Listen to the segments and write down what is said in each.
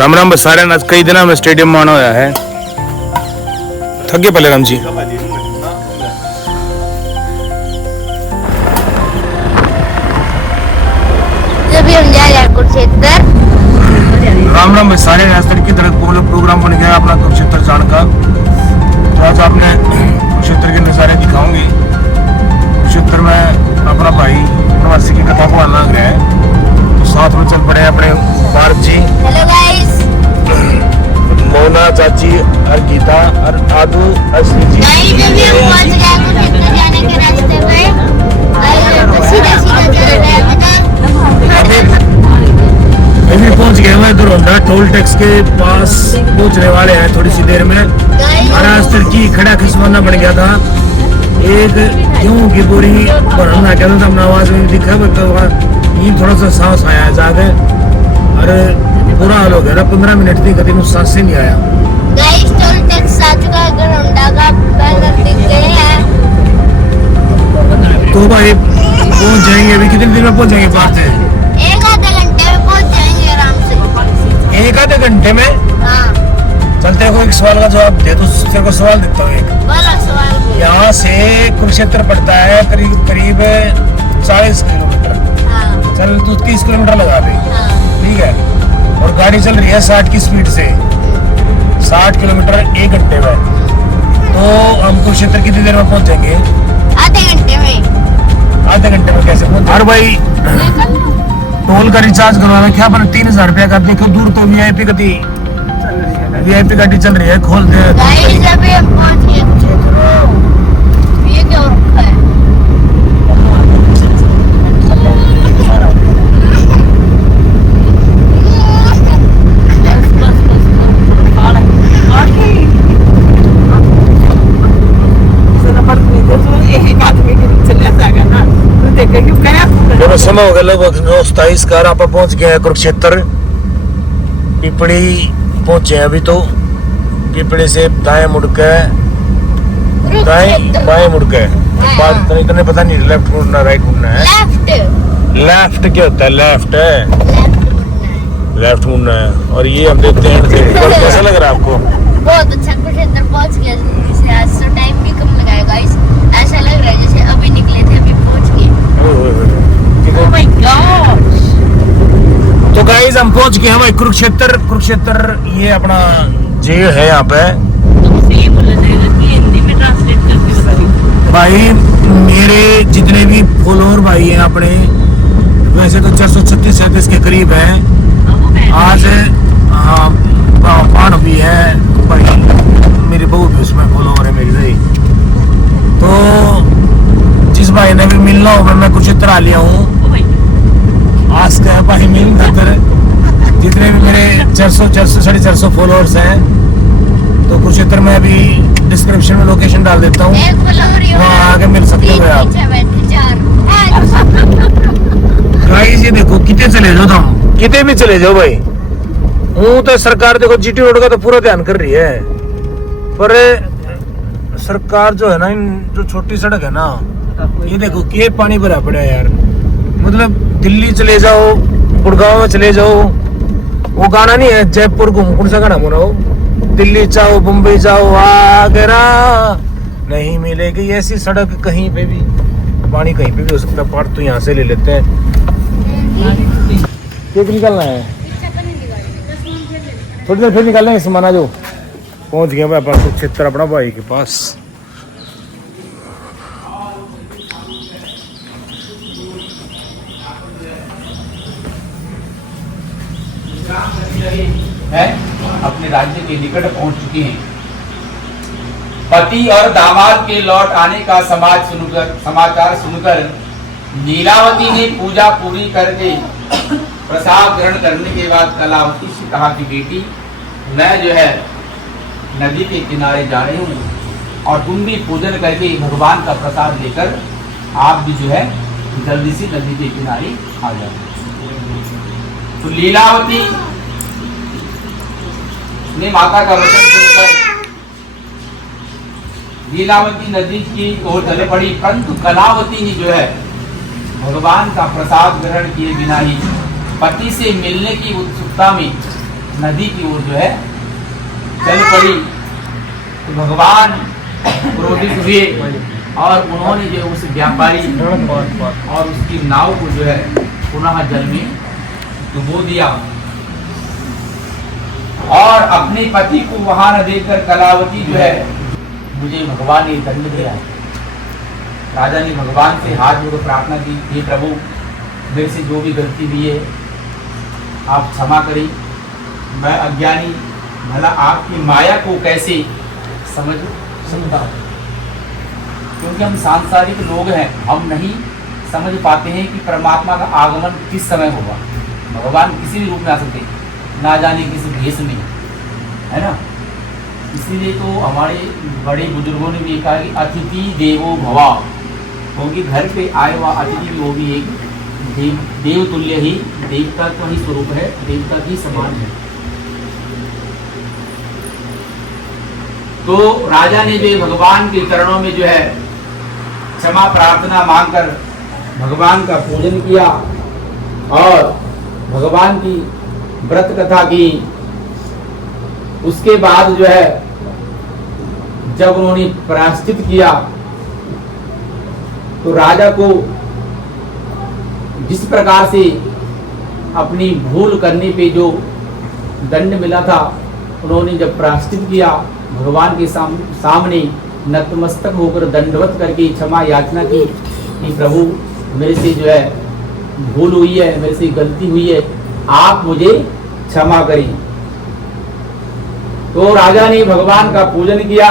राम राम सारे आज कई दिन में स्टेडियम में आना होया है। थक गए पहले राम जी। जब हम जा रहे कुरुक्षेत्र। राम राम सारे आज तड़की तरह प्रोग्राम बन गया अपना कुरुक्षेत्र जान का। तो आज आपने कुरुक्षेत्र के नज़ारे दिखाऊंगी। कुरुक्षेत्र में अपना भाई प्रवासी की कथा को आना है, तो साथ में चल पड़े अपने पार्थ जी, हेलो गाइस, मोना चाची और गीता और आदू और श्री जी। गाइस अभी हम पहुंच गए कुरुक्षेत्र जाने के रास्ते पे और सीधा सीधा चल रहे हैं अभी पहुंच गए हैं दुरंदा टोल टैक्स के पास पहुंचने वाले हैं थोड़ी सी देर में। महाराष्ट्र की खड़ा खिसवाना बन गया था, एक गेहूं की बोरी भरना क्या था अपना आवाज में दिखा ये थोड़ा सा सांस आया जाके और बुरा हाल हो गया। 15 मिनट थी कभी मुझे सांस से नहीं आया। गाइस टोल टैक्स आ चुका है, गरौंडा का बैनर दिख गए हैं। तो भाई पहुंच जाएंगे, अभी कितने दिन में पहुंच जाएंगे? बात है एक आधे घंटे में पहुंच जाएंगे आराम से। एक आधे घंटे में। हाँ चलते हैं, एक सवाल का जवाब दे दो। तेरे को सवाल देता हूँ एक। वाला सवाल। यहाँ से कुरुक्षेत्र पड़ता है करीब करीब 40 किलोमीटर। हाँ चल तू 30 किलोमीटर लगा दे, हाँ ठीक है। और गाड़ी चल रही है 60 की स्पीड से, 60 किलोमीटर 1 घंटे में। तो हम कुरुक्षेत्र कितनी देर में पहुंचेंगे? आधे घंटे में। आधे घंटे में कैसे पहुंचे? और भाई टोल का रिचार्ज करवाना क्या बना 3000 रुपया का। देखो दूर तो वीआईपी गाड़ी चल रही है, खोल दे। गाइस अभी हम पहुंच गए कुरुक्षेत्र। ये क्या रखा है? दोनों समय हो गया लगभग 9:27 का। आप पहुंच गए हैं कुरुक्षेत्र। पिपड़ी पहुंचे हैं अभी। तो पिपड़ी से दाएं मुड़ के बाएं मुड़ के बात तो इतने पता नहीं लेफ्ट मुड़ना राइट मुड़ना है। लेफ्ट क्या होता है? लेफ्ट मुड़ना है। और ये हम देखते हैं कैसा लग रहा है आपको? बहुत अच्छा। कुरुक्षेत्र पहुंच गया जल्दी से। आज तो टाइम भी कम लगाया गाइस। ऐसा लग रहा है जैसे अभी निकले थे अभी पहुंच गए। Oh my God. तो गाइस हम पहुंच गए हैं भाई कुरुक्षेत्र। ये अपना जेल है यहाँ पे। भाई मेरे जितने भी फॉलोअर भाई हैं अपने, वैसे तो 436-37 के करीब हैं। आज हाँ पान भी है भाई, मेरी बहू भी उसमें फॉलोअर है मेरी भाई। तो जिस भाई ने भी मिलना हो मैं कुरुक्षेत्र आ लिया हूँ। आज का भाई मिल खातर जितने भी मेरे 400-450 फॉलोअर्स हैं, तो कुरुक्षेत्र में अभी डिस्क्रिप्शन में लोकेशन डाल देता हूँ, वहाँ आके मिल सकते हो आप। गाइस ये देखो कितने चले जाओ तुम, कितने भी चले जाओ भाई। हूँ तो सरकार देखो जीटी रोड का तो पूरा ध्यान कर रही है, पर सरकार जो है ना इन जो छोटी सड़क है ना, ये देखो के पानी भरा पड़ा है यार। मतलब दिल्ली चले जाओ, गुड़गांव में चले जाओ, वो गाना नहीं है जयपुर घूम, कौन सा गाना बनाओ? दिल्ली जाओ मुंबई जाओ आगरा, नहीं मिलेगी ऐसी सड़क कहीं पे भी। पानी कहीं पे भी हो सकता है, पार्ट तो यहाँ से ले लेते हैं। केक निकालना है थोड़ी देर फिर निकालेंगे सामान। आ जाओ, पहुँच गए भाई अपन कुरुक्षेत्र अपना भाई के पास। है अपने राज्य के निकट पहुंच चुकी हैं। पति और दामाद के लौट आने का समाचार सुनकर नीलावती ने पूजा पूरी करके प्रसाद ग्रहण करने के बाद कलावती से कहा कि बेटी मैं जो है नदी के किनारे जा रही हूँ और तुम भी पूजन करके भगवान का प्रसाद लेकर आप भी जो है जल्दी से नदी के किनारे आ जाओ। तो लीलावती ने माता का वचन सुनकर लीलावती नदी की ओर चल पड़ी, परंतु कलावती ने जो है भगवान का प्रसाद ग्रहण किए बिना ही पति से मिलने की उत्सुकता में नदी की ओर जो है चल पड़ी। तो भगवान क्रोधित हुए और उन्होंने जो उस व्यापारी और उसकी नाव को जो है पुनः जल में डुबो दिया और अपने पति को वहां न देखकर कलावती जो है, मुझे भगवान ने दंड दिया। राजा ने भगवान से हाथ जोड़ प्रार्थना की, हे प्रभु मेरे से जो भी गलती हुई है आप क्षमा करें, मैं अज्ञानी भला आपकी माया को कैसे समझ सकता हूँ, क्योंकि हम सांसारिक लोग हैं, हम नहीं समझ पाते हैं कि परमात्मा का आगमन किस समय होगा। भगवान किसी भी रूप में आ सकते, ना जाने किस भेष में, है ना। इसीलिए तो हमारे बड़े बुजुर्गों ने भी कहा कि अतिथि देवो भवा, क्योंकि घर पे आए हुआ अतिथि वो भी एक देव तुल्य ही, देवता का ही स्वरूप है, देवता की समान है। तो राजा ने जो भगवान के चरणों में जो है क्षमा प्रार्थना मांगकर भगवान का पूजन किया और भगवान की व्रत कथा की। उसके बाद जो है जब उन्होंने प्रायश्चित किया तो राजा को जिस प्रकार से अपनी भूल करने पे जो दंड मिला था, उन्होंने जब प्रायश्चित किया भगवान के सामने नतमस्तक होकर दंडवत करके क्षमा याचना की कि प्रभु मेरे से जो है भूल हुई है, मेरे से गलती हुई है, आप मुझे क्षमा करें। तो राजा ने भगवान का पूजन किया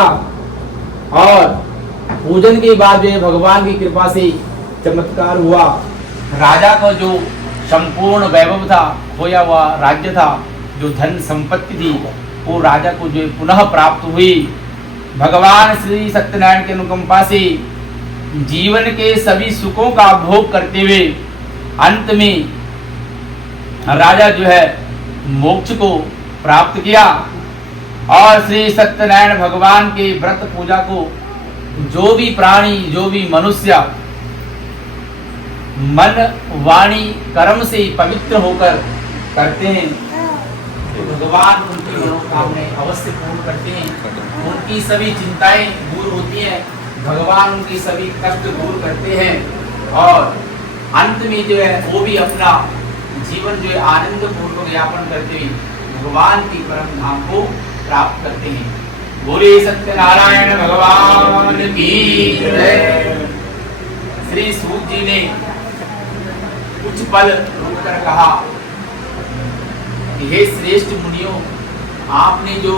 और पूजन के बाद जो है भगवान की कृपा से चमत्कार हुआ। राजा का जो संपूर्ण वैभव था, खोया हुआ राज्य था, जो धन संपत्ति थी, वो राजा को जो पुनः प्राप्त हुई। भगवान श्री सत्यनारायण की अनुकंपा से जीवन के सभी सुखों का भोग करते हुए अंत में राजा जो है मोक्ष को प्राप्त किया। और श्री सत्यनारायण भगवान के व्रत पूजा को जो भी प्राणी, जो भी मनुष्य मन वाणी कर्म से पवित्र होकर करते हैं तो भगवान उनकी मनोकामनाएं अवश्य पूर्ण करते हैं। उनकी सभी चिंताएं दूर होती हैं, भगवान उनकी सभी कष्ट दूर करते हैं और अंत में जो है वो भी अपना जीवन जो है आनंद पूर्वक यापन करते हुए भगवान की परम धाम को प्राप्त करते हैं। बोले सत्यनारायण भगवान की जय। श्री सूत जी ने कुछ पल रुककर कहा कि हे श्रेष्ठ मुनियों, आपने जो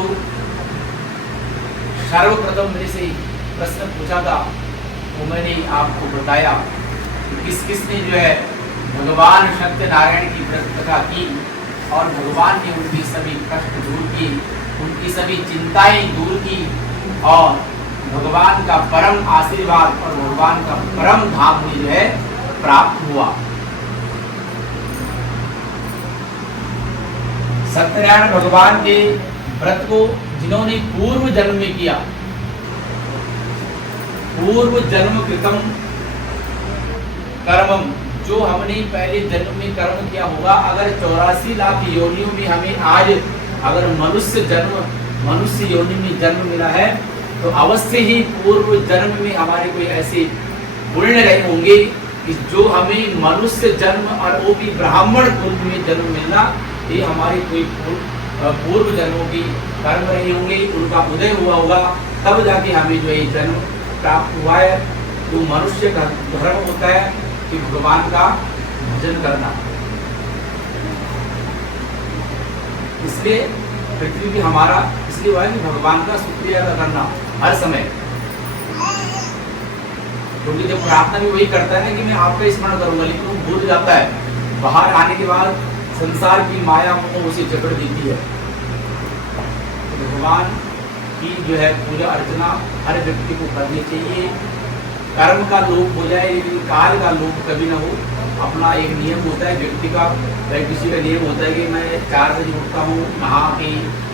सर्वप्रथम मेरे से प्रश्न पूछा था वो मैंने आपको बताया। किस किस ने जो है भगवान सत्यनारायण की व्रत कथा की और भगवान ने उनकी सभी कष्ट दूर की, उनकी सभी चिंताएं दूर की और भगवान का परम आशीर्वाद और भगवान का परम धाम में जो है प्राप्त हुआ। सत्यनारायण भगवान के व्रत को जिन्होंने पूर्व जन्म में किया, पूर्व जन्म कृतम कर्मम, जो हमने पहले जन्म में कर्म किया होगा, अगर 84 लाख योनियों में हमें आज अगर मनुष्य योनि में जन्म मिला है तो अवश्य ही पूर्व जन्म में हमारे कोई ऐसे पुण्य रहे होंगे कि जो हमें मनुष्य जन्म और वो भी ब्राह्मण कुल में जन्म मिलना, ये हमारे कोई पूर्व जन्मों की कर्म रहे होंगे, उनका उदय हुआ होगा, तब जाके हमें जो ये जन्म प्राप्त हुआ है। तो मनुष्य का धर्म होता है कि भगवान का भजन करना। इसलिए पृथ्वी भी हमारा इसलिए हुआ है कि भगवान का शुक्रिया अदा करना हर समय, क्योंकि जब प्रार्थना भी वही करता है कि मैं आपका स्मरण करूंगा, लेकिन वो भूल जाता है। बाहर आने के बाद संसार की माया को उसे जकड़ देती है। तो भगवान की जो है पूजा अर्चना हर व्यक्ति को करनी चाहिए। कर्म का लोप हो जाए लेकिन काल का लोप कभी ना हो। अपना एक नियम होता है व्यक्ति का, किसी का नियम होता है कि मैं 4 बजे उठता हूँ, नहा के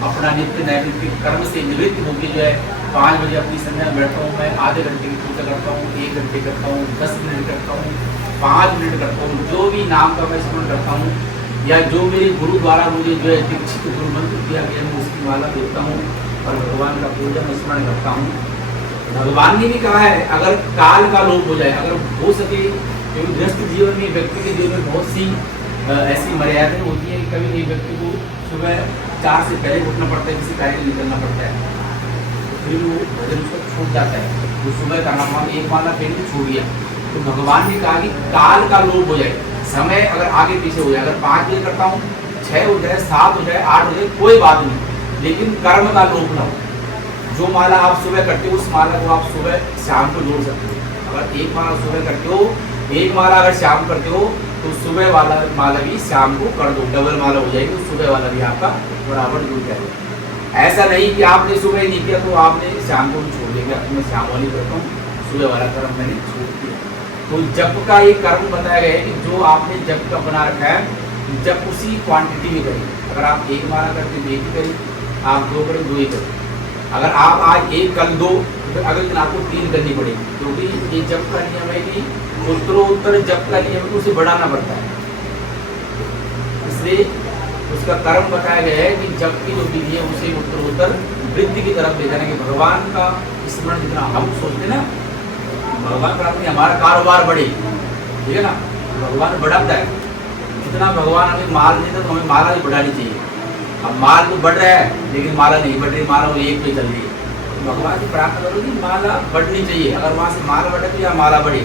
अपना नित्य नैमित्तिक कर्म से निवृत्त होकर जो है 5 बजे अपनी संध्या में बैठता हूँ। मैं आधे घंटे की पूजा करता हूँ, 1 घंटे करता हूँ, 10 मिनट करता हूँ, 5 मिनट करता हूँ, जो भी नाम का मैं स्मरण करता हूँ। या जो मेरे गुरु द्वारा मुझे जो है दीक्षित गुरु मंत्र दिया गया मैं उसकी माला देता हूँ और भगवान का पूजन स्मरण करता हूँ। भगवान ने भी कहा है अगर काल का लोप हो जाए, अगर हो सके, क्योंकि गृहस्थ जीवन में व्यक्ति के जीवन में बहुत सी ऐसी मर्यादाएं होती है कि कभी कभी व्यक्ति को सुबह 4 से पहले उठना पड़ता है, किसी कार्य में निकलना पड़ता है, तो फिर वो भजन उसका छूट जाता है, वो सुबह करना मान एक माला फिर भी छूट गया। तो भगवान ने कहा कि काल का लोप हो जाए, समय अगर आगे पीछे हो जाए, अगर 5 बजे करता हूँ 6 हो जाए 7 हो जाए 8 हो जाए कोई बात नहीं, लेकिन कर्म का लोप ना हो। जो माला आप सुबह करते हो उस माला को आप सुबह शाम को जोड़ सकते हो। अगर एक माला सुबह करते हो, एक माला अगर शाम करते हो तो सुबह वाला माला भी शाम को कर दो, डबल माला हो जाएगी, सुबह वाला भी आपका बराबर जुड़ जाएगा। ऐसा नहीं कि आपने सुबह नहीं किया तो आपने शाम को भी छोड़ देंगे, मैं शाम वाली करता हूँ, सुबह वाला कर्म मैंने छोड़ दिया। तो जप का ये कर्म बताया गया है कि जो आपने जप का बना रखा है जप उसी क्वांटिटी में करें। अगर आप एक माला करते तो एक ही करें, आप 2 करें 2 ही करें। अगर आप आज 1 कल 2 तो अगले दिन आपको 3 करनी पड़ेगी, क्योंकि ये जप का नियम है कि उत्तरोत्तर जप का नियम है तो उसे बढ़ाना पड़ता है। इसलिए उसका कर्म बताया गया है कि जप की जो विधि है उसे उत्तरोत्तर वृद्धि की तरफ ले जाने के भगवान का स्मरण जितना हम सोचते ना, भगवान प्राप्ति हमारा कारोबार बढ़े, ठीक है ना, भगवान बढ़ाता है। जितना भगवान हमें माल देता तो हमें माला भी बढ़ानी चाहिए। अब माल तो बढ़ रहा है लेकिन माला नहीं बढ़ रही, माला वो एक पे चल रही है। तो भगवान से प्रार्थना करो कि माला बढ़नी चाहिए, अगर वहाँ से माला बढ़े तो यहाँ माला बढ़े,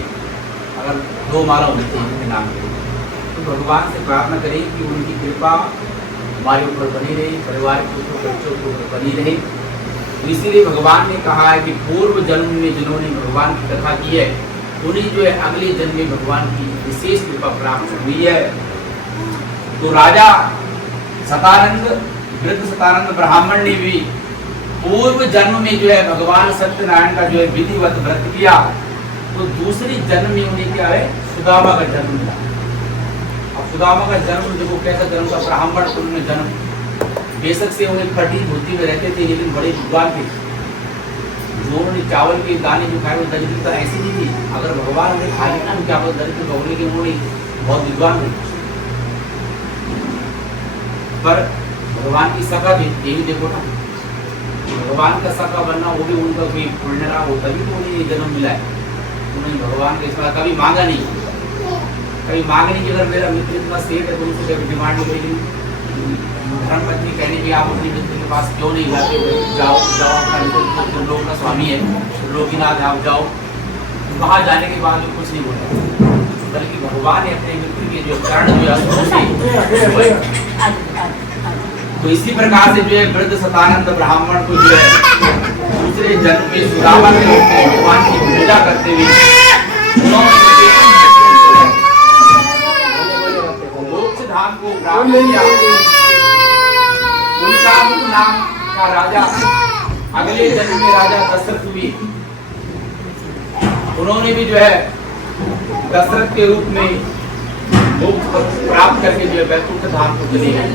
अगर 2 माला होनी चाहिए उनके नाम पे, तो भगवान से प्रार्थना करें कि उनकी कृपा हमारे ऊपर बनी रहे, परिवार के ऊपर, बच्चों के ऊपर बनी रहे। इसीलिए भगवान ने कहा है कि पूर्व जन्म में जिन्होंने भगवान की कथा की है उन्हें जो है अगले जन्म में भगवान की विशेष कृपा प्राप्त हुई है। तो राजा सतानंद, वृद्ध सतानंद ब्राह्मण ने भी पूर्व जन्म में जो है भगवान सत्यनारायण का जो है विधिवत व्रत किया, तो दूसरी जन्म में उन्हें क्या है सुदामा का जन्म मिला। अब सुदामा का जन्म देखो कैसा जन्म था, ब्राह्मण कुल में जन्म, बेशक से उन्हें फटी धोती में रहते थे लेकिन बड़े विद्वान थे। जो उन्होंने चावल के दाने जो खाए वो दरिद्रता ऐसी नहीं थी, अगर भगवान उन्हें खाए ना क्या दरिद्र भगवान के उन्होंने बहुत विद्वान थे। पर भगवान की सखा थी, ये भी देखो ना, भगवान का सखा बनना वो भी उनका कोई पुण्य रहा हो, तभी तो उन्हें ये जन्म मिला है। उन्होंने भगवान के साथ कभी मांगा नहीं, कभी मांगा नहीं कि अगर मेरा मित्र इतना सेठ है तो उनसे कभी डिमांड नहीं करेगी। धर्मपत्नी कहने की आप अपने मित्र के पास क्यों नहीं जाते हो, जाओ जाओ अपना मित्र तुम लोगों का स्वामी है, लोकीनाथ आप जाओ। वहाँ जाने के बाद कुछ नहीं बोला, बल्कि भगवान ने अपने मित्र के जो कारण जो है तो इसी प्रकार से जो है वृद्ध सतानंद ब्राह्मण को जो है दूसरे जन्म में सुदामा के रूप में भगवान की पूजा करते हुए मोक्ष धाम को प्राप्त किया। उनका नाम का राजा अगले जन्म में राजा दशरथ हुए। उन्होंने भी जो है दशरथ के रूप में मोक्ष प्राप्त करके जो है वैकुंठ धाम को चले गए।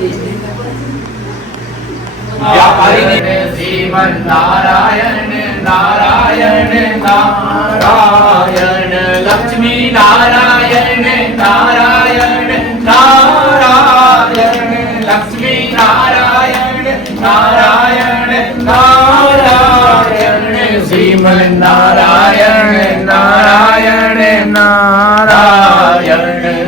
व्यापारी ने श्रीमन नारायण नारायण नारायण लक्ष्मी नारायण नारायण नारायण लक्ष्मी नारायण नारायण नारायण श्रीमन नारायण नारायण नारायण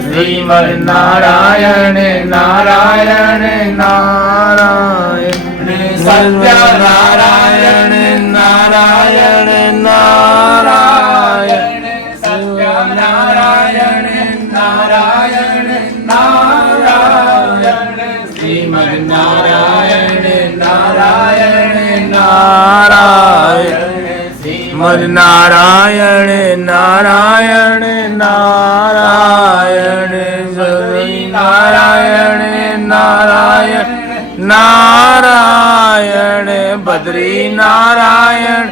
श्रीमन नारायण नारायण नारायण सत्य नारायण नारायण नारायण सत्य नारायण नारायण नारायण श्रीमन नारायण नारायण नारायण श्रीमन नारायण नारायण नारायण श्री नारायण नारायण नारायण बद्री नारायण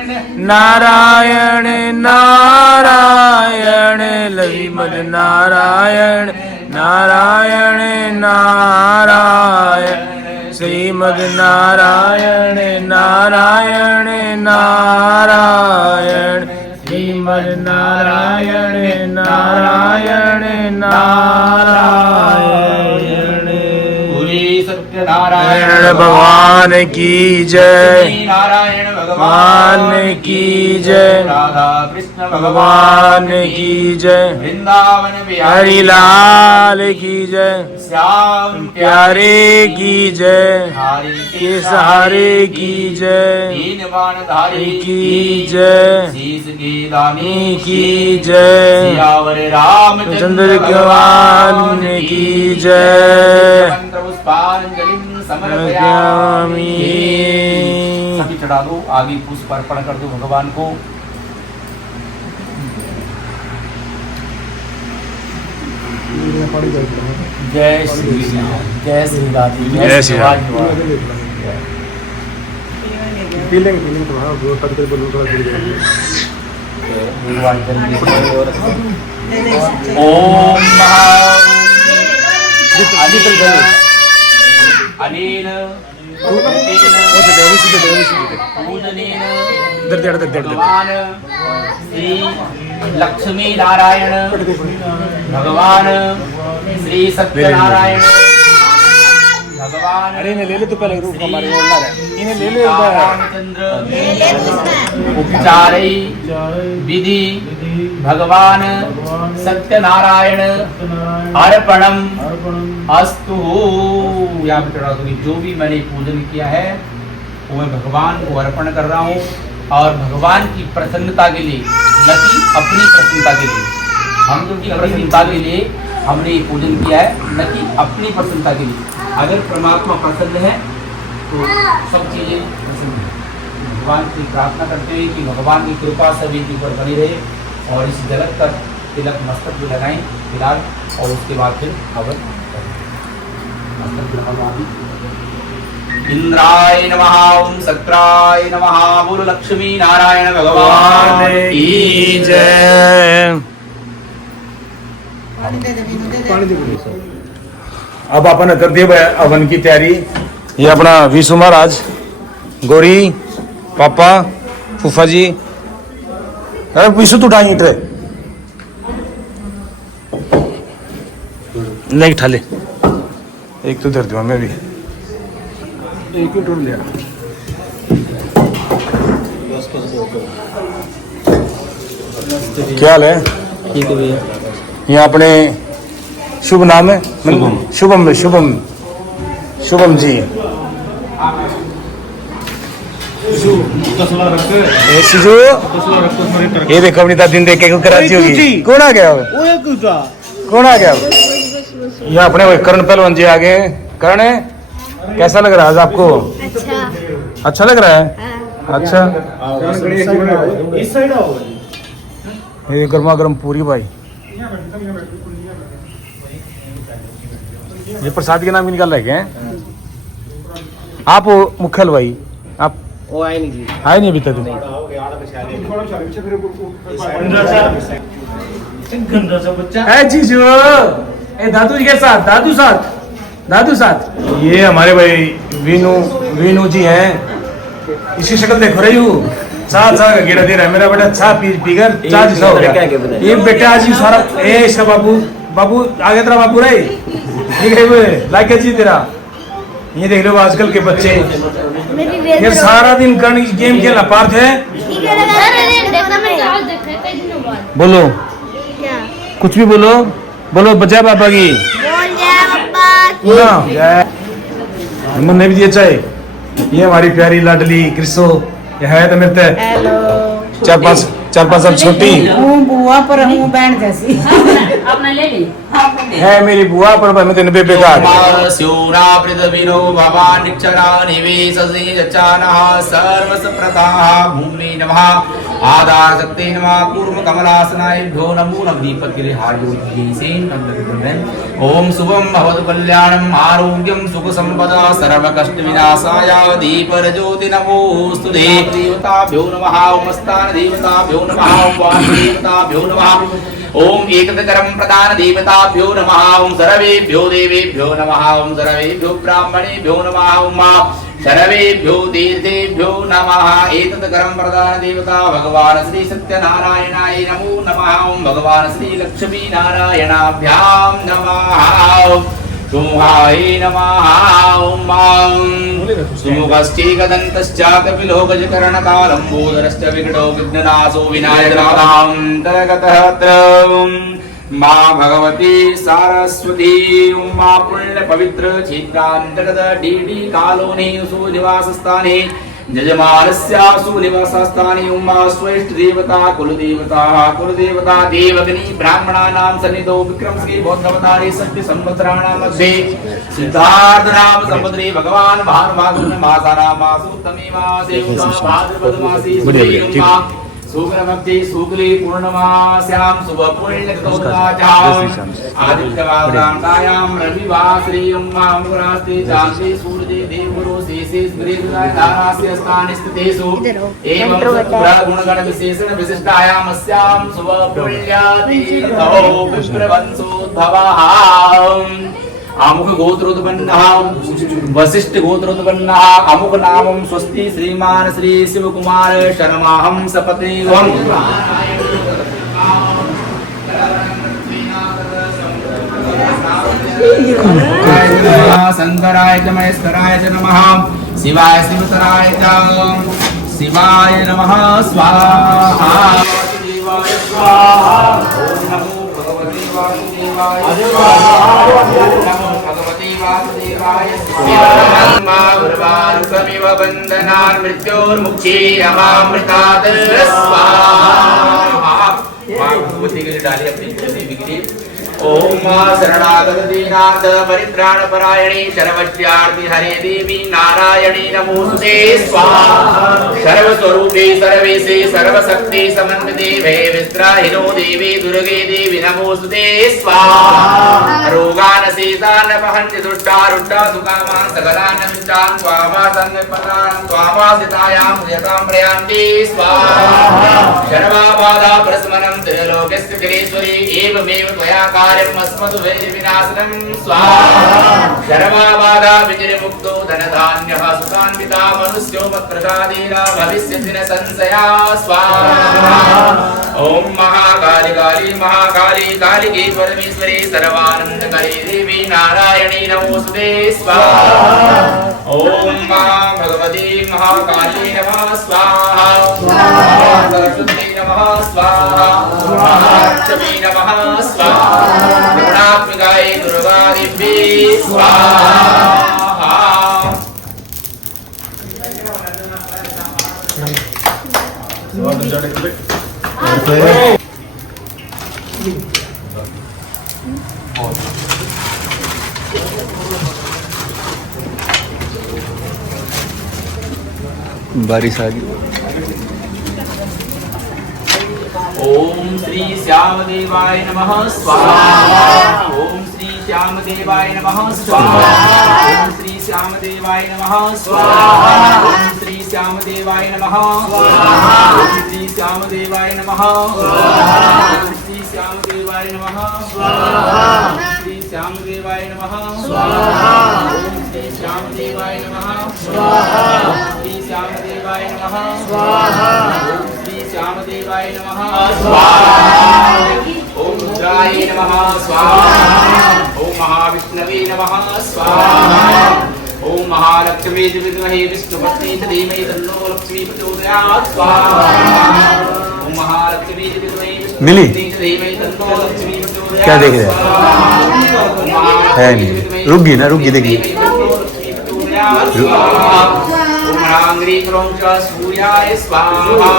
नारायण नारायण लक्ष्मण नारायण नारायण नारायण श्रीमद नारायण नारायण नारायण श्रीमद नारायण नारायण नारायण सत्यनारायण भगवान की जय, लक्ष्मी नारायण भगवान की जय, राधा कृष्ण भगवान की जय, वृंदावन बिहारी हरि लाल की जय, श्याम प्यारे की जय, हरि के सहारे की जय, दीन बाणधारी की जय, शीश की दानी की जय, सियावर रामचंद्र भगवान की जय। मंत्र पुष्पांजलि समर्पयामि। सभी चढ़ा दो, आगे पुष्प अर्पण कर दो भगवान को। जय श्री राम, जय श्री राधे, जय श्री राम। भगवान ओम अनेन पूजनेन भगवान श्री लक्ष्मी नारायण, भगवान श्री सत्यनारायण, भगवान अरे इन्हें ले ले तो पहले रूप हमारे बोलना है, इन्हें ले ले रामचंद्र उपचारै विधि भगवान सत्यनारायण अर्पणम अस्तु। यहाँ पे चढ़ा दूंगी। जो भी मैंने पूजन किया है वो मैं भगवान को अर्पण कर रहा हूँ, और भगवान की प्रसन्नता के लिए, न कि अपनी प्रसन्नता के लिए। हम लोग की प्रसन्नता के लिए हमने ये पूजन किया है, न कि अपनी प्रसन्नता के लिए। अगर परमात्मा प्रसन्न है तो सब चीजें प्रसन्न है। भगवान से प्रार्थना करते हैं कि भगवान की कृपा सभी के ऊपर बनी रहे, और इस जगत का तिलक मस्तक में लगाएं फिलहाल, और उसके बाद फिर हवन करें। मस्तक ग्रहण इंद्राय नमः, ओम सत्राय नमः, बोलो लक्ष्मी नारायण भगवान की जय। अब अपन कर दिए हवन की तैयारी। ये अपना विशु महाराज, गौरी, पापा, फूफा जी। अरे विशु तू उठाई इधर नहीं उठा ले, एक तो दर्द मैं भी एक ही टूट लिया। क्या हाल है? ठीक है भैया। ये अपने शुभ नाम है? शुभम शुभम शुभम जी। ए शिजू, ये देखो अपनी दादी देख के कराची होगी। कौन आ गया? कौन आ गया? ये अपने वो करण पहलवान जी आ गए। करण, कैसा लग रहा है आज आपको? अच्छा लग रहा है? अच्छा। ये गर्मा गर्म पूरी भाई। ये प्रसाद के नाम की निकाल रहे हैं। आप हो मुखल भाई, आप वो आए नहीं जी। आए नहीं अभी तक? ए जीजू, ए दादू जी के साथ, दादू साथ। ये हमारे भाई वीनू जी हैं। इसकी शक्ल देखो रही हूँ, चाह का गेड़ा दे रहा है मेरा बेटा। चाह पीकर चाह जैसा हो गया ये बेटा। आज सारा ए इसका बाबू आगे तेरा बाबू रहे लाइक जी तेरा। ये देख लो आजकल के बच्चे, ये सारा दिन कर्ण गेम खेलना पार्थ है। बोलो कुछ भी बोलो बचा पापा की। मन ने भी दिया चाहे। ये हमारी प्यारी लाडली क्रिसो, ये है तो मिलता है 4-5 साल छोटी बुआ पर हूँ बहन जैसी आपने ले ली है मेरी बुआ, पर मैं तेने बेकार स्यूना पृथ्वीनो भवान निक्षरा निवेशसे जचानः सर्वसप्रताः भूमि नमः आधार शक्ति नमः कूर्म कमलासनाभ्यो नमो नमदीपतिर्हार्योद्गीसेन। ओम शुभम भवतु कल्याणम आरोग्यम सुख संपदा सर्व कष्ट विनाशाय दीपरज्योति नमोस्तुते। देवताभ्यो नमः ओम स्थान देवताभ्यो नमः ओम वाम देवताभ्यो नमः ओम एकदकरम प्रदान देवताभ्यो नमः ओम सर्वेभ्यो देवेभ्यो नमः ओम सर्वेभ्यो ब्राह्मणेभ्यो नमः ओम सर्वेभ्यो तीर्थेभ्यो नमः। एतत्करम प्रदान देवता भगवान श्री सत्यनारायणाय नमो नमः ओम भगवान श्री लक्ष्मी नारायणाभ्याम नमः। सुमुखाय नमः ॐ सुमुखश्चैकदन्तश्चाकपिलो गजकर्णकालम्बोदरश्च विकटो विघ्ननाशो विनायकनाथान्तर्गतः मा भगवती सरस्वती मा पुण्य पवित्र क्षेत्रान्तर्गत डीडी कालोनी सुनिवासस्थाने यजमानस्यासु निवासस्थाने उमा स्वेष्ट देवता कुलदेवता देवगनी ब्राह्मणानां सन्निधौ विक्रमश्री बौद्धवतारे सत्य संवत्सराणां मध्ये सिद्धार्थ नाम संवत्सरे भगवान भानुमासुन मासानां मासोत्तमे मासे भाद्रपद मासे सुबह शुक्लपक्षे शुक्ले पूर्णमास्यां शुभ पुण्यकृतोत्तायाम् आदित्यवारान्तायां रविवासरे उमामुरास्ते चान्ते सूर्ये देवगुरु शेषे स्मृतिदाय दानास्य स्थाने स्थितेषु एवं गुणगण विशेषण विशिष्टायाम् अस्यां शुभ पुण्यातीर्थौ विप्रवंशोद्भवः अमुक गोत्रोत्पन्नः वशिष्ठ गोत्रोत्पन्नः अमुक नामं स्वस्ति श्रीमान श्री शिव कुमार शर्माहं सपते शंकराय च महेश्वराय च नमः शिवाय शिवतराय च शिवाय नमः स्वाहा देवाय स्वाहा ओम नमो भगवते वासुदेवाय स्वाहा नमो भगवते वासुदेवाय स्वाहा गुरुवारुकमिव बन्धनान् मृत्योर्मुक्षीयमामृतात् स्वाहा भगवती के लिए डाली अपनी देवी के लिए ओम शरणागत दीनाथ परित्राण परायणी सर्वज्ञार्ति हरे देवी नारायणी नमोस्तुते स्वाहा सर्वस्वरूपे सर्वेशे सर्वशक्ति समन्विते भे विस्त्राहिनो देवी दुर्गे देवी नमोस्तुते स्वाहा रोगान शेषान पहन्ति दुष्टारुष्टा सुकामान् सकलान् विष्टान् स्वामासन्निपतान् स्वामासितायां यतां प्रयान्ति स्वाहा सर्वाबाधा प्रस्मरं त्रिलोकस्य गिरीश्वरी एवमेव त्वया कार्यमस्मतु विनाशनं स्वाहा सर्वाबाधा विनिर्मुक्तो धनधान्यः सुखान्विता मनुष्यो मत्प्रसादेन भविष्यति न संशया स्वाहा ओम महाकाली काली महाकाली कालिके परमेश्वरी सर्वानंदकरी देवी नारायणी नमोस्तुते स्वाहा ओम भगवती महाकाली नमः स्वाहा सरस्वती नमः स्वाहा महालक्ष्मी नमः स्वाहा त्रिगुणात्मिकाय दुर्गा देवी स्वाहा बारिश आ गई। ओम श्री श्याम देवाय नमः स्वाहा ओम श्री श्याम देवाय नमः स्वाहा ओम श्री श्याम देवाय नमः स्वाहा ओम श्री श्याम देवाय नमः स्वाहा ओम श्री श्याम देवाय नमः स्वाहा ओम श्री श्याम देवाय नमः स्वाहा ओम श्री श्याम देवाय नमः स्वाहा ओम श्री श्याम देवाय नमः स्वाहा ओम श्री श्याम देवाय नमः स्वाहा ओम श्री श्याम देवाय नमः स्वाहा ओम रुद्राय नमः स्वाहा ओम महाविष्णवे नमः स्वाहा ओम महालक्ष्मी विद्महे विष्णुपत्नी च धीमहि तन्नो लक्ष्मी प्रचोदयात् स्वाहा ओम महालक्ष्मी विद्महे मिली? विष्णुपत्नी च धीमहि तन्नो लक्ष्मी प्रचोदयात् क्या देख रहे हैं? है नहीं, रुक गई ना, रुक गई, देखिए। ओम ह्रांग्री क्रों च सूर्याय स्वाहा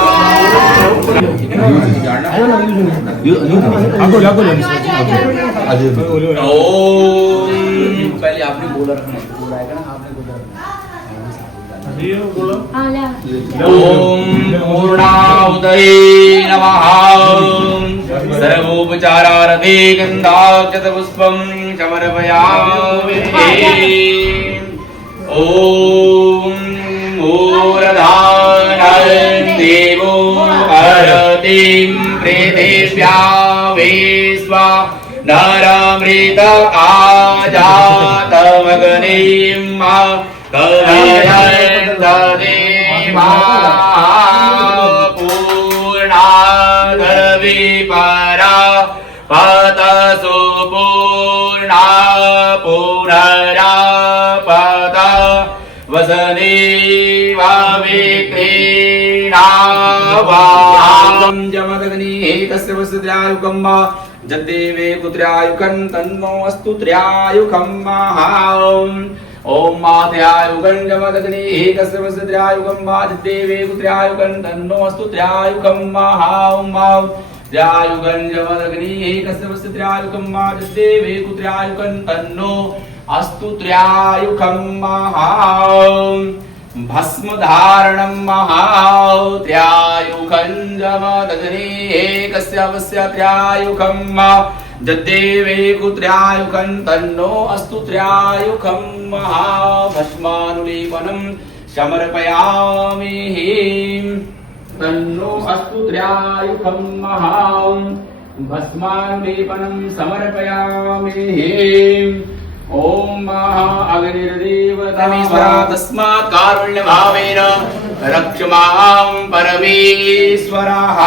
ओम पहले आपने बोला रखना है, बोला है ना आपने बोला रखना है। ओम पूर्णाहुतये नमः सर्वोपचारारते गन्धाक्षतपुष्पं समर्पयामि ओम मूर्धानः देवो हरतिं प्रेतेभ्या विश्वा नरमृत आजातमग्निं कलयन्तदेवा पूर्णागर्विपरा पतसु पूर्णा नरापद वसने वावेत्रेणावाहं जमदग्नि तस्य वसुद्र्यायुकं जद्देवे कुत्र्यायुकं तन्नो अस्तु त्र्यायुकं महाम् ओम मात्यायुकं जमदग्नि तस्य वसुद्र्यायुकं जद्देवे कुत्र्यायुकं तन्नो अस्तु त्र्यायुकं महाम् त्र्यायुकं जमदग्नि तस्य वसुद्र्यायुकं जद्देवे कुत्र्यायुकं तन्नो अस्तु त्र्यायुकं महाम् भस्म धारणं महाव त्र्यायुकं जमदग्नि एकस्य त्र्यायुकं जद्देवे कुत्र्यायुकं तन्नो अस्तु त्र्यायुकं महाव भस्मानुलेपनं समर्पयामि तन्नो अस्तु त्र्यायुकं महाव भस्मानुलेपनं समर्पयामि ओम अग्निर्देवतामीश्वरा तस्मात् कारुण्य भावेन रक्ष मां परमेश्वरः।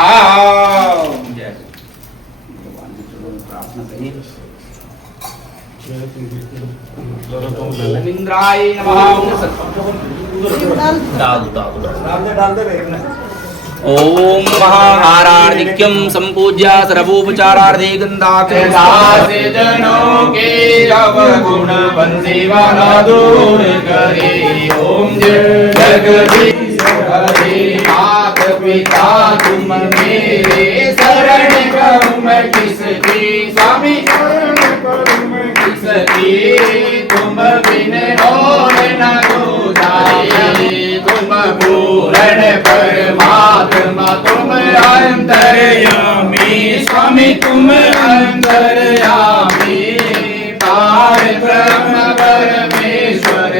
इंद्राय नमः। ओम महाहारार्धिक्यं संपूज्य सर्वोपचारार्थे गंधाक्षदासे जनों के अवगुण बंदीवान दूर करे। ओम जगदीश हरे मात पिता तुम मेरे शरण करूं मैं किसकी स्वामी किसकी तुम बिन और न दूधाई तुम पूर्ण परमात्मा तुम अंतर्यामी स्वामी तुम अंतर्यामी पार ब्रह्म परमेश्वर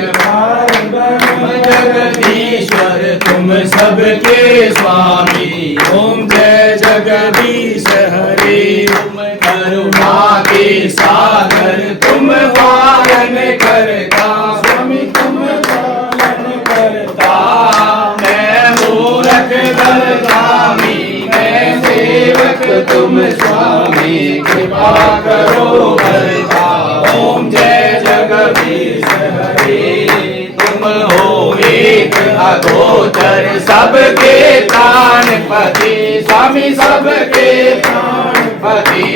जगदीश्वर तुम सबके स्वामी। ओम जय जगदीश हरे तुम करुणा के सागर तुम पालन करता स्वामी तुम पालन करता। मैं मूरख दलगामी मैं सेवक तुम स्वामी कृपा करो करता। ओम जय जगदीश हरे तुम हो एक अगोचर सबके प्राणपति स्वामी सबके प्राणपति।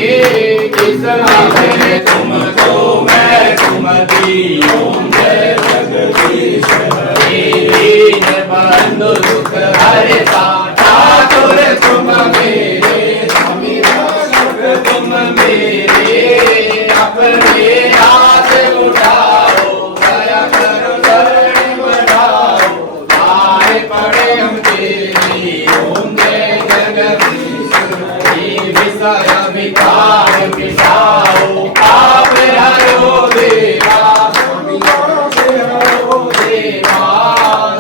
किस नाते तुमको मैं सुमति। ओम जय जगदीश हरे दीन बंधु दुख हरता ठाकुर तुम मेरे स्वामी रक्षक तुम मेरे। अपने हाथ उठाओ दया करो शरण बढ़ाओ आए पड़े हम तेरी। ओम जय जगदीश हरे विषय विकार मिटाओ आप हरो देवा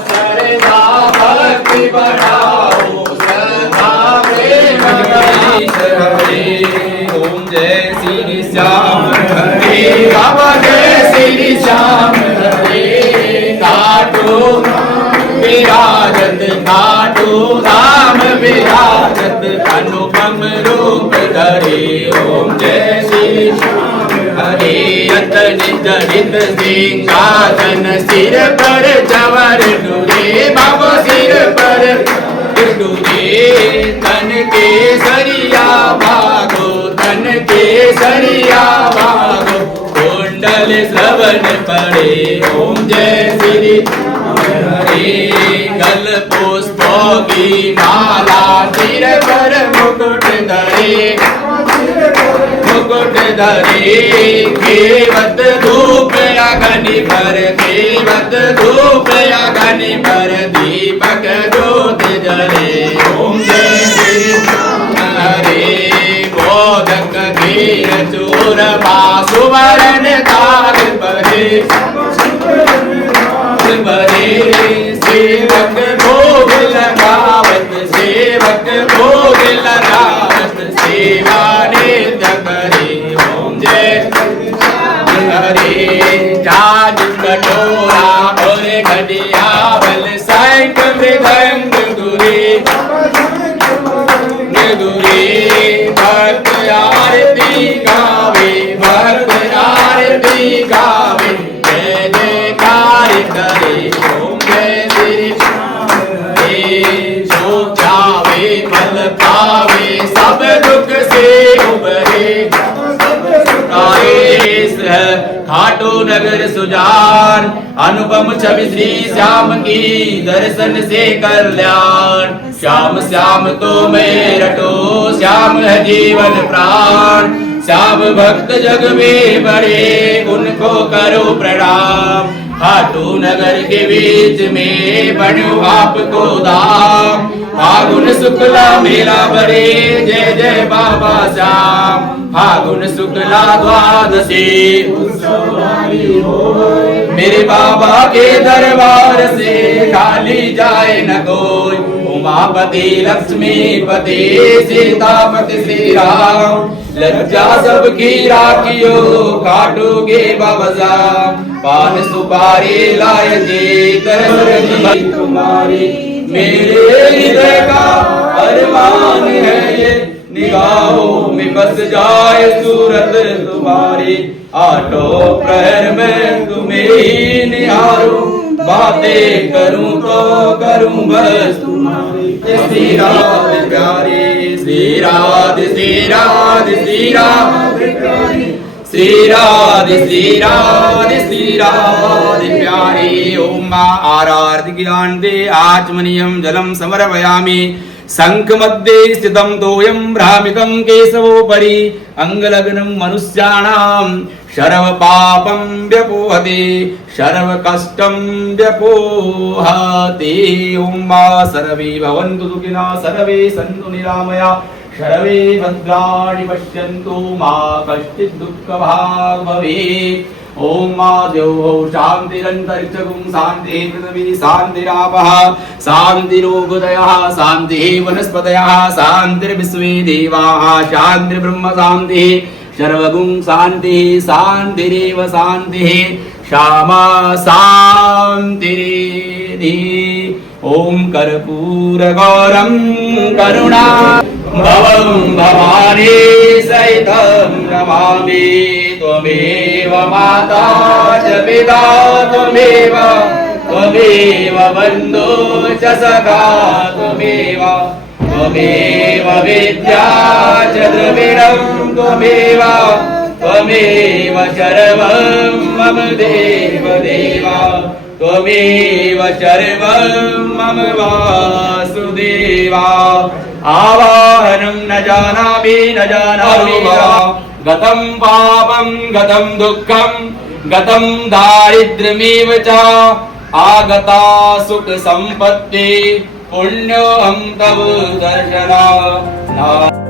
सरदा भक्ति बढ़ाओ सदा प्रेम हरे। ओम जय श्री श्याम हरे बाबा जय श्री श्याम हरे। काटो विराजत काटो राम विराजत अनुपम रूप धरे। ओम जय श्री श्याम हरे। अतनित नित सिंहासन सिर पर चवर डुरे बाबा सिर पर डुरे। तन के सरिया भागो तन के सरिया भागो कुंडल श्रवण पड़े। ओम जय श्री हरे। गल पुष्पों की माला सिर पर मुकुट धरे मुकुट धरे। केवत धूप अग्नि पर केवत धूप अग्नि पर दीपक ज्योत जले। ओम जय श्री हरे। बोधक धीर चूर बासुवरण तार बहे बहे। सेवक भोग लगावत सेवक भोग लगावत सेवा नित्य करे। ओम जय हरे। जाज कटोरा और घड़ियावल शंख मृदंग दुरे दुरे। भक्त आरती गावे भक्त आरती गावे नगर सुजान, अनुपम छवि श्री श्याम की दर्शन से कल्याण। श्याम श्याम तो मैं रटो, श्याम है जीवन प्राण। श्याम भक्त जग में बड़े, उनको करो प्रणाम। खाटू नगर के बीच में बनो आपको धाम। फागुन शुक्ला मेला बड़े, जय जय बाबा श्याम। फागुन शुक्ला द्वादशी मेरे बाबा के दरबार से खाली जाए न कोई। उमापति लक्ष्मीपति सीतापति श्री राम, लज्जा सबकी राखियो काटोगे बाबा साहब। पान सुपारी लाए जी तरस तुम्हारी, मेरे हृदय का अरमान है ये, निगाहों में बस जाए सूरत तुम्हारी। आठों प्रहर में तुम्हें ही निहारूं, बातें करूं तो करूं बस तुम्हारी। श्री राधे प्यारी, श्री राधे श्री राधे श्री राधे प्यारी, श्री राधे श्री राधे श्री राधे प्यारी। ओम आरार्थ ज्ञान दे आचमनीयम जलम समर्पयामि। शंख मध्ये स्थितं तोयं भ्रामितं केशवोपरि, अंगलग्नं मनुष्याणां शर्व पापं व्यपोहति, शर्व कष्टं व्यपोहति। ओम सर्वे भवन्तु सुखिनः, सर्वे सन्तु निरामया, सर्वे भद्राणि पश्यन्तु, मा कश्चित् दुःखभाग् भवेत्। ओम द्यौः शान्तिरन्तरिक्षगुं शान्तिः पृथिवी शान्तिरापः शान्तिरोगदयः शान्तिः वनस्पतयः शान्तिर्विश्वे देवाः शान्तिर्ब्रह्म शान्तिः सर्वगुं शान्तिः शान्तिरेव शान्तिः श्यामा शान्तिरेधि। ओम कर्पूरगौरं करुणा भवं भवानी सहितं नमामि। त्वमेव माता च पिता त्वमेव, त्वमेव बन्धु च सखा त्वमेव, त्वमेव विद्या च द्रविणं त्वमेव, त्वमेव सर्वं मम देव देव, त्वमेव सर्वं मम वासुदेवा। आवाहनं न जानामि न जानामि गतं पापं गतं दुःखं गतं दारिद्र्यमेव च, आगता सुख संपत्ति पुण्योऽहं तव दर्शनात्।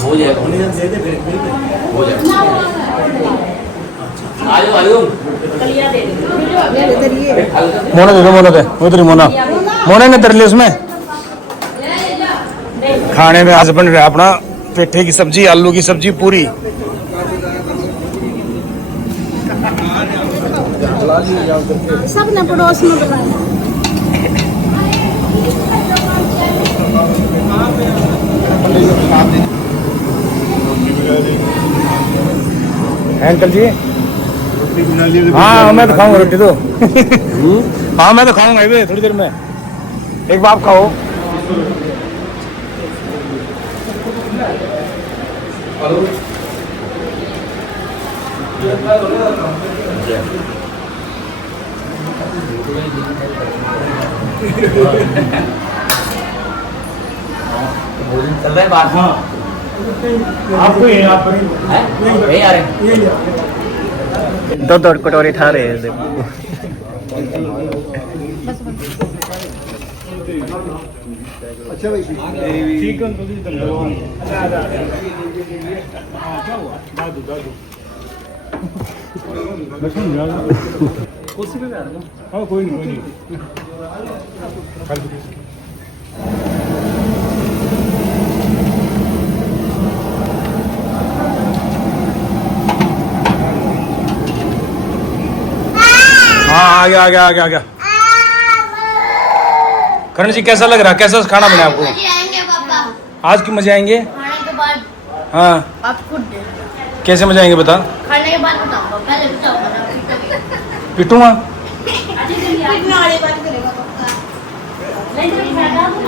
हो जाएगा हो जाएगा आयो आयो मोना दे दो मोना दे उधर मोना मोना ने तर ली उसमें खाने में आज बन रहा है अपना पेठे की सब्जी आलू की सब्जी पूरी सब ने पड़ोस में बनाया अंकल जी हाँ मैं तो खाऊंगा रोटी तो हाँ मैं तो खाऊंगा अभी थोड़ी देर में एक बाप खाओ चल रहा है बात हाँ आपको ये आप नहीं आ रहे दो कटोरी खा रहे हैं देखो चिकन हाँ कोई नहीं हाँ आ गया करण जी कैसा लग रहा है कैसा खाना बना आपको मजे आएंगे पापा आज क्यों मजे आएंगे खाने के बाद हाँ आप खुद दे कैसे मजे आएंगे बता खाने के बाद बताऊंगा पहले बताऊंगा ना पिटूंगा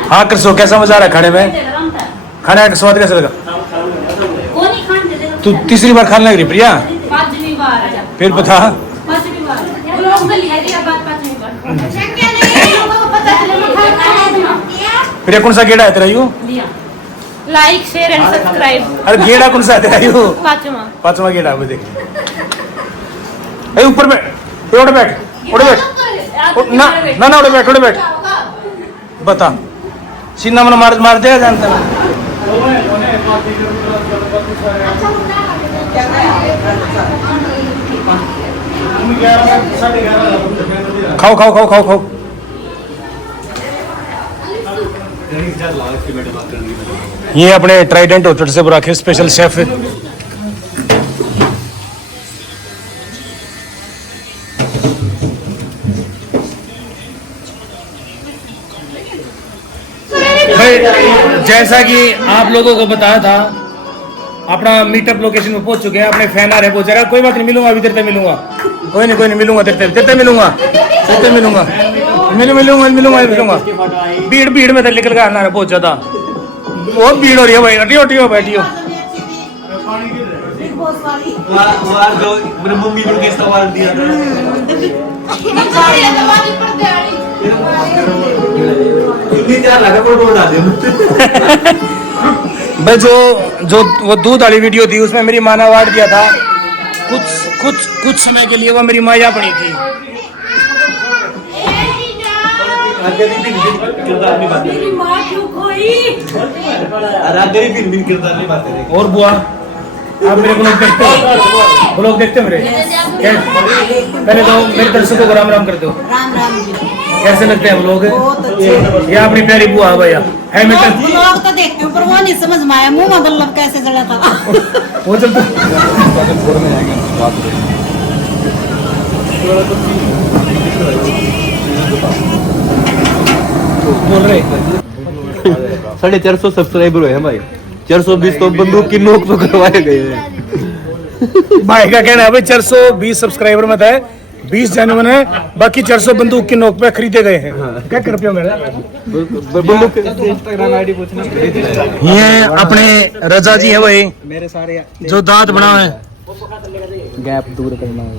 हाँ कृष्ण कैसा मजा आ रहा है खाने में खाने का स्वाद कैसा लगा तू तीसरी बार खाने लग रही प्रिया फिर बता प्रिया कौन सा गेड़ा है तेरा you like share and subscribe अरे गेड़ा कौन सा है तेरा यू पांचवा गेड़ा वो देख अरे ऊपर बैठ उड़ बैठ ना उड़ बैठ बता सीना मन मार देगा जानता है खाओ ये अपने ट्राइडेंट होटल से बुरा के स्पेशल शेफ है जैसा कि आप लोगों को बताया था अपना मीटअप लोकेशन में पहुंच चुके हैं अपने फैन आ रहे पहुंच रहा कोई बात नहीं मिलूंगा अभी तेरे से मिलूंगा कोई नहीं मिलूंगा तेरे से मिलूंगा भीड़ में तो निकल के आना है बहुत ज्यादा बहुत भीड़ हो रही है भाई हटियो बैठियो मम्मी ने कैसा सवाल दिया भाई जो वो दूध वाली वीडियो थी उसमें मेरी माँ ने अवार्ड दिया था कुछ समय के लिए वो मेरी माया बनी थी और बुआ आप मेरे को लोग देखते हो मेरे पहले तो मेरे दर्शकों को राम राम कर दो राम जी कैसे लगते हैं हम लोग बहुत अच्छे ये अपनी प्यारी बुआ भैया है लोग तो देखते हो पर वो नहीं समझ में आया मुंह में बल्लभ कैसे जला था वो जब बोल रहे 450 सब्सक्राइबर हुए हैं भाई 420 तो बंदूक की नोक तो करवाए गए हैं भाई का कहना है भाई 420 सब्सक्राइबर में था 20 जेन्युइन है बाकी 400 बंदूक की नोक पे खरीदे गए हैं क्या कर रुपया मेरा बंदूक इंस्टाग्राम आईडी पूछना ये अपने रजा जी है भाई मेरे सारे जो दांत बना है गैप दूर करना है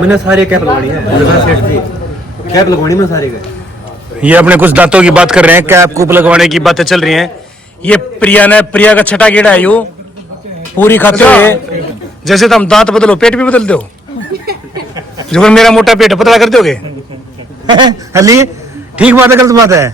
मैंने सारे कैप लगवानी है जगह सेट थी कैप लगवानी मैं सारे गए ये अपने कुछ दांतों की बात कर रहे हैं कैप कूप लगवाने की बातें चल रही हैं ये प्रिया का छठा गेड़ा है यू पूरी खाते हुए जैसे तुम दांत बदलो पेट भी बदल दो। जो मेरा मोटा पेट पतला कर दोगे। अली ठीक बात है गलत बात है?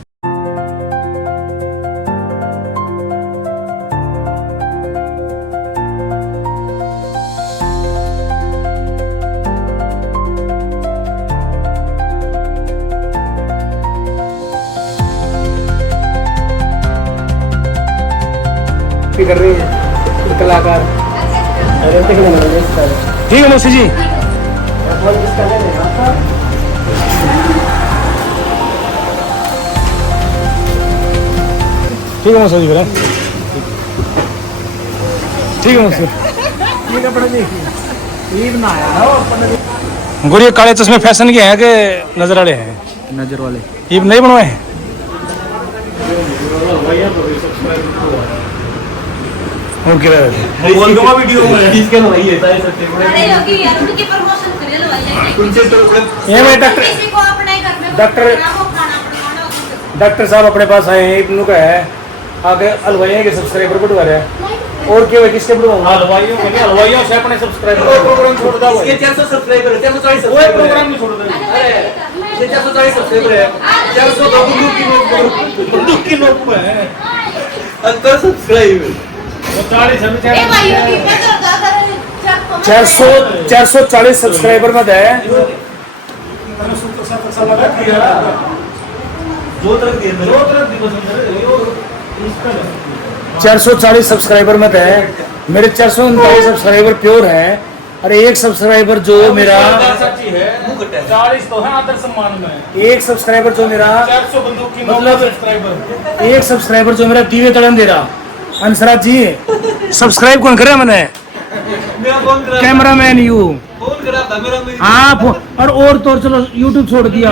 कर रही है कलाकार। ठीक है मौसी जी। ठीक है मौसी जी फिर। ठीक है मौसी। गोरी काले चश्मे फैशन के हैं कि नजर वाले हैं? नजर वाले ये नहीं बनवाए हैं? ओके वीडियो इसके भाई है सारे सट्टे अरे योगी यार उनकी प्रमोशन करे लो भाई। उनसे तो ये मैं डॉक्टर किसी को अपने घर में डॉक्टर- खाना पड़वाना डॉक्टर साहब अपने पास आए हैं। इब्नू का है आगे हलवाइयों के सब्सक्राइबर बढ़वा रहे हैं। और क्या है किसके बढ़वाऊंगा? हलवाइयों से अपने सब्सक्राइबर प्रोग्राम छोड़ दो। इसके 400 सब्सक्राइबर है 440 वो सब्सक्राइबर प्रोग्राम नहीं छोड़ दो। अरे ये 440 सब्सक्राइबर है 400 बंदूक की नोट पे है 70 सब्सक्राइबर 440 सब्सक्राइबर में है। 440 सब्सक्राइबर में है। मेरे 439 सब्सक्राइबर प्योर हैं। अरे एक सब्सक्राइबर जो मेरा 40 तो है आदर सम्मान में। एक सब्सक्राइबर जो मेरा 400 बंदूक की मतलब सब्सक्राइबर। एक सब्सक्राइबर जो मेरा टीवी तड़न दे रहा। अंसराज जी सब्सक्राइब कौन करे मैंने? मेरा फोन करा कैमरामैन यू। फोन करा था मेरा में आप और तो चलो यूट्यूब छोड़ दिया।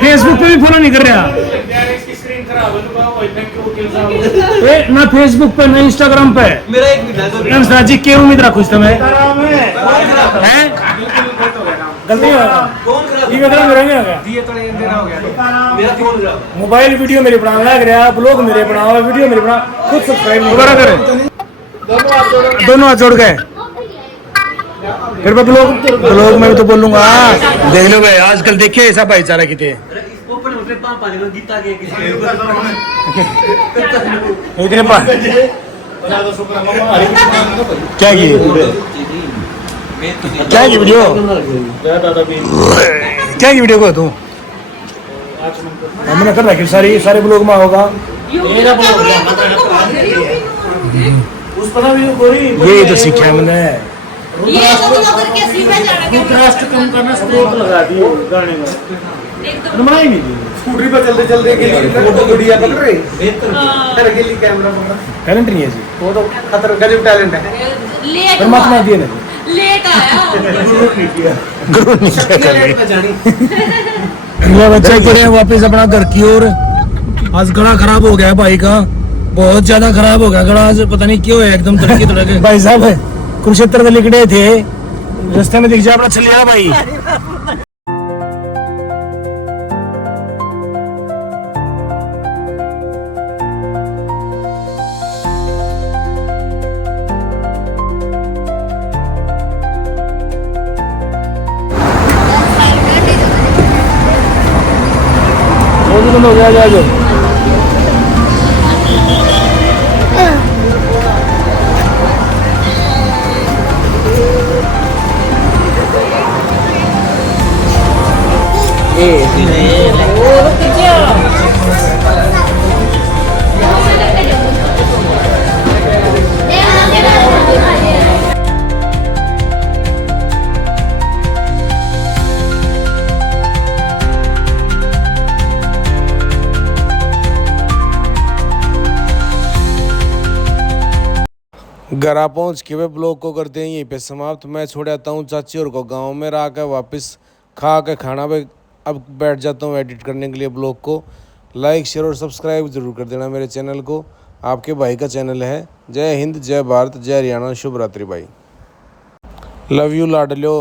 फेसबुक पे भी फॉलो नहीं कर रहा। इसकी स्क्रीन खराब है तो भाई थैंक यू वकील साहब। ए, ना फेसबुक पे ना इंस्टाग्राम पे। मेरा एक मिनट अंसराज जी क्या उम्मीद रखो इस समय? है हैं? गलती हो गया। फोन करा ये बता मेरा नहीं होगा। ये तो अंधेरा हो गया। मेरा फोन करा मोबाइल वीडियो मेरे बनाने लग रहा, ब्लॉग मेरे बनाओ, वीडियो मेरे बना, खुद सब्सक्राइब दोबारा करें। दोनों हाथ जोड़ गए। फिर मैं ब्लॉग में भी तो बोलूंगा। देख लो भाई आजकल देखिए ऐसा भाईचारा कितने ओपन होते पानी में गीता के किसके इतने क्या किए क्या की वीडियो क्या की वीडियो को तू हमने कर रखी सारे ब्लॉग में होगा। ये तो सीखा है मैंने। ये तो करके सीधा जाना राष्ट्र कम करना स्पोर्ट लगा दिए गाने में बनाई नहीं दी। स्कूटरी पर चलते चलते फोटो गुड़िया पकड़ रही अकेली कैमरा पकड़ा। टैलेंट नहीं है जी वो तो खतर गजब टैलेंट है। लेट परमात्मा दिए ना लेट आया गुरु नहीं किया कर ये बच्चे चले वापस अपना घर की ओर। आज गला खराब हो गया भाई का, बहुत ज्यादा खराब हो गया गला। आज पता नहीं क्यों है एकदम तड़के तड़के। भाई साहब कुरुक्षेत्र में निकले थे रास्ते में दिख जाए अपना चलिए भाई। हो गया जाओ घर आ पहुँच के वे ब्लॉग को करते हैं यहीं पे समाप्त। मैं छोड़ आता हूँ चाची और को गांव में रह कर वापस खा के खाना पे अब बैठ जाता हूँ एडिट करने के लिए ब्लॉग को। लाइक शेयर और सब्सक्राइब जरूर कर देना मेरे चैनल को। आपके भाई का चैनल है। जय हिंद, जय भारत, जय हरियाणा, शुभ रात्रि भाई। लव यू लाडलो।